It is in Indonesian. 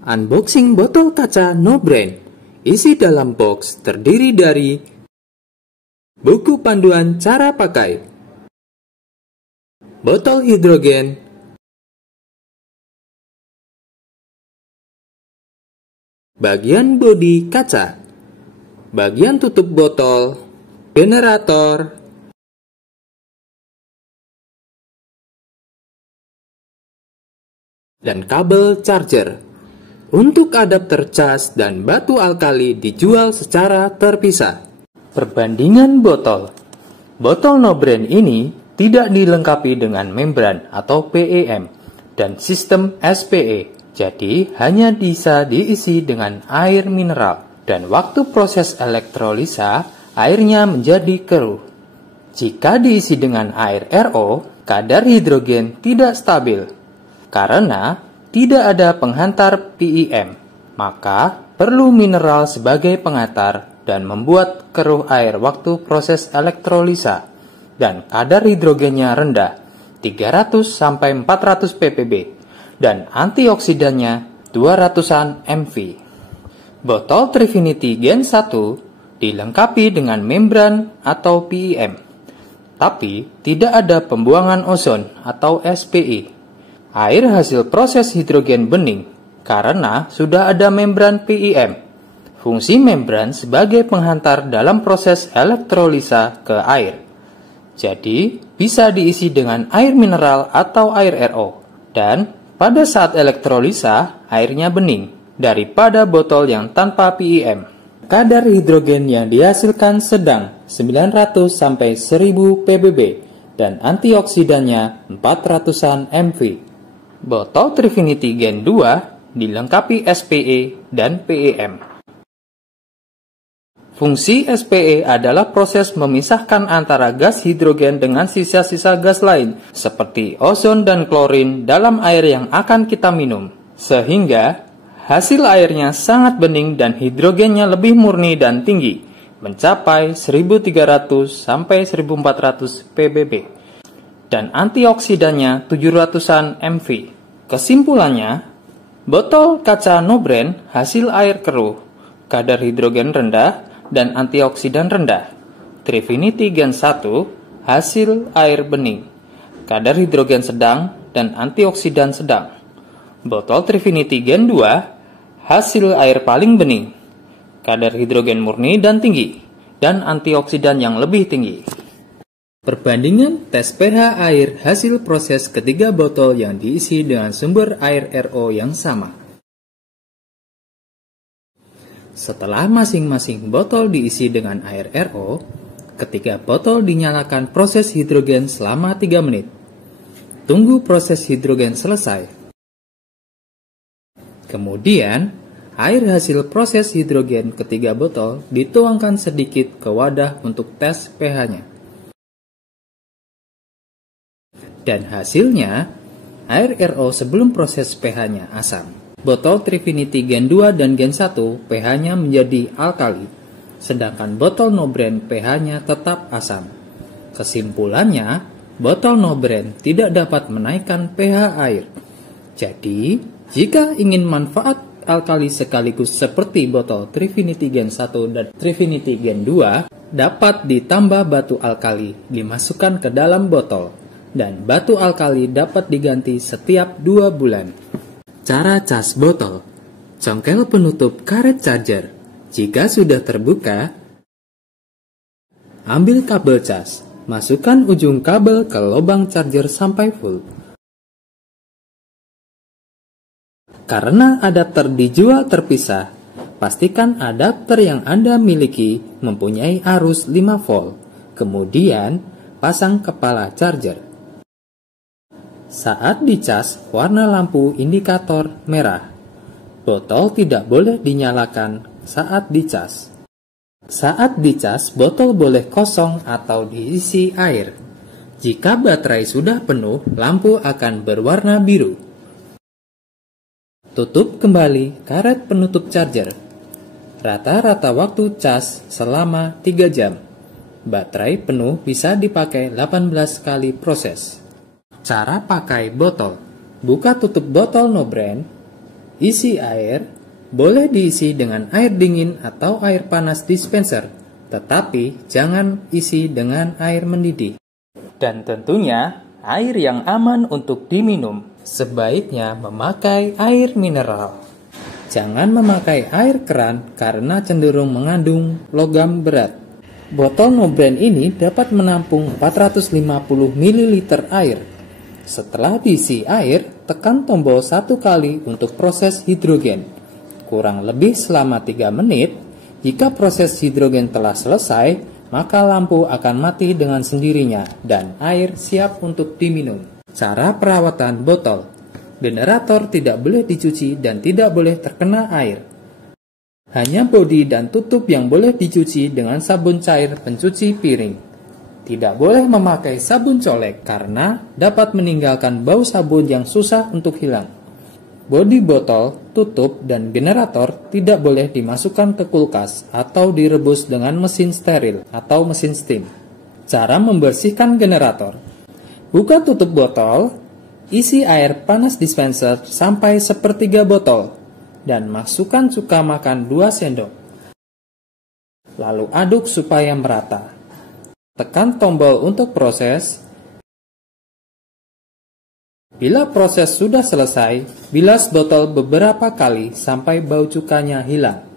Unboxing botol kaca No Brand. Isi dalam box terdiri dari buku panduan cara pakai, botol hidrogen, bagian bodi kaca, bagian tutup botol, generator, dan kabel charger. Untuk adapter cas dan batu alkali dijual secara terpisah. Perbandingan botol. Botol No Brand ini tidak dilengkapi dengan membran atau PEM dan sistem SPE. Jadi hanya bisa diisi dengan air mineral dan waktu proses elektrolisa airnya menjadi keruh. Jika diisi dengan air RO, kadar hidrogen tidak stabil karena tidak ada penghantar PEM, maka perlu mineral sebagai penghantar dan membuat keruh air waktu proses elektrolisa, dan kadar hidrogennya rendah, 300-400 ppb, dan antioksidannya 200-an mV. Botol Trifinity Gen 1 dilengkapi dengan membran atau PEM, tapi tidak ada pembuangan ozon atau SPE. Air hasil proses hidrogen bening karena sudah ada membran PEM. Fungsi membran sebagai penghantar dalam proses elektrolisa ke air. Jadi, bisa diisi dengan air mineral atau air RO. Dan pada saat elektrolisa, airnya bening daripada botol yang tanpa PEM. Kadar hidrogen yang dihasilkan sedang 900-1000 ppb dan antioksidannya 400-an mV. Botol Trifinity Gen 2 dilengkapi SPE dan PEM. Fungsi SPE adalah proses memisahkan antara gas hidrogen dengan sisa-sisa gas lain, seperti ozon dan klorin dalam air yang akan kita minum, sehingga hasil airnya sangat bening dan hidrogennya lebih murni dan tinggi, mencapai 1300-1400 ppb. Dan antioksidannya 700-an mV. Kesimpulannya, botol kaca No Brand hasil air keruh, kadar hidrogen rendah, dan antioksidan rendah. Trifinity Gen 1 hasil air bening, kadar hidrogen sedang, dan antioksidan sedang. Botol Trifinity Gen 2 hasil air paling bening, kadar hidrogen murni dan tinggi, dan antioksidan yang lebih tinggi. Perbandingan tes pH air hasil proses ketiga botol yang diisi dengan sumber air RO yang sama. Setelah masing-masing botol diisi dengan air RO, ketiga botol dinyalakan proses hidrogen selama 3 menit. Tunggu proses hidrogen selesai. Kemudian, air hasil proses hidrogen ketiga botol dituangkan sedikit ke wadah untuk tes pH-nya. Dan hasilnya, air RO sebelum proses pH-nya asam. Botol Trifinity Gen 2 dan Gen 1 pH-nya menjadi alkali, sedangkan botol No Brand pH-nya tetap asam. Kesimpulannya, botol No Brand tidak dapat menaikkan pH air. Jadi, jika ingin manfaat alkali sekaligus seperti botol Trifinity Gen 1 dan Trifinity Gen 2, dapat ditambah batu alkali dimasukkan ke dalam botol. Dan batu alkali dapat diganti setiap 2 bulan. Cara cas botol. Congkel penutup karet charger. Jika sudah terbuka, ambil kabel cas. Masukkan ujung kabel ke lubang charger sampai full. Karena adapter dijual terpisah, pastikan adapter yang Anda miliki mempunyai arus 5 volt. Kemudian, pasang kepala charger. Saat dicas, warna lampu indikator merah. Botol tidak boleh dinyalakan saat dicas. Saat dicas, botol boleh kosong atau diisi air. Jika baterai sudah penuh, lampu akan berwarna biru. Tutup kembali karet penutup charger. Rata-rata waktu cas selama 3 jam. Baterai penuh bisa dipakai 18 kali proses. Cara pakai botol. Buka tutup botol No Brand. Isi air, boleh diisi dengan air dingin atau air panas dispenser, tetapi jangan isi dengan air mendidih. Dan tentunya, air yang aman untuk diminum, sebaiknya memakai air mineral. Jangan memakai air keran karena cenderung mengandung logam berat. Botol no brand ini dapat menampung 450 ml air. Setelah diisi air, tekan tombol 1 kali untuk proses hidrogen. Kurang lebih selama 3 menit, jika proses hidrogen telah selesai, maka lampu akan mati dengan sendirinya dan air siap untuk diminum. Cara perawatan botol. Generator tidak boleh dicuci dan tidak boleh terkena air. Hanya bodi dan tutup yang boleh dicuci dengan sabun cair pencuci piring. Tidak boleh memakai sabun colek karena dapat meninggalkan bau sabun yang susah untuk hilang. Bodi botol, tutup, dan generator tidak boleh dimasukkan ke kulkas atau direbus dengan mesin steril atau mesin steam. Cara membersihkan generator. Buka tutup botol, isi air panas dispenser sampai sepertiga botol, dan masukkan cuka makan 2 sendok. Lalu aduk supaya merata. Tekan tombol untuk proses. Bila proses sudah selesai, bilas botol beberapa kali sampai bau cukanya hilang.